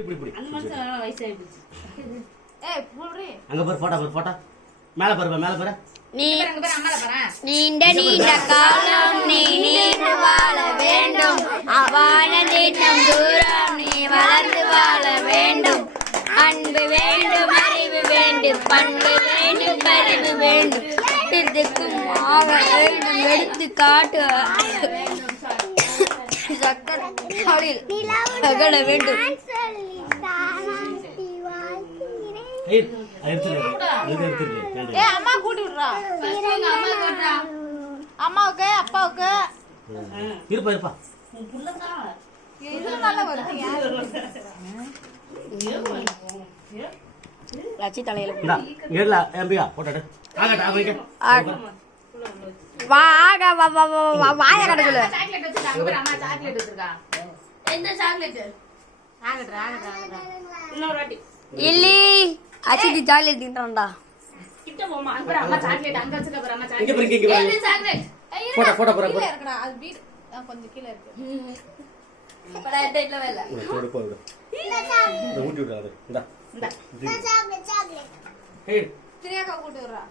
இப்படி அந்த மனுஷன் வயசாயிடுச்சு. ஏய் போடுறே. அங்க பாரு போட்டோ. மேல பாரு. நீண்ட நீண்ட காலம் நீ நீண்டு வாழ வேண்டும். வாழ நீண்டம் தூரம் நீ வளர்ந்து வாழ வேண்டும். அன்பு வேண்டும், அறிவு வேண்டும், பண்பு வேண்டும், பரிவு வேண்டும். இதுக்கும் ஆக வேண்டும், எடுத்து காட்டு சக்கரை அகல வேண்டும். அம்மா கூட்டி விடுறா. அம்மாவுக்கு அப்பாவுக்கு இருப்பா லட்சி தலையில வாய கடக்குல இல்லி அச்சிதி சாக்லேட் தின்றான்டா. கொஞ்சம் கீழே இருக்கு. கூட்டி விடுறா.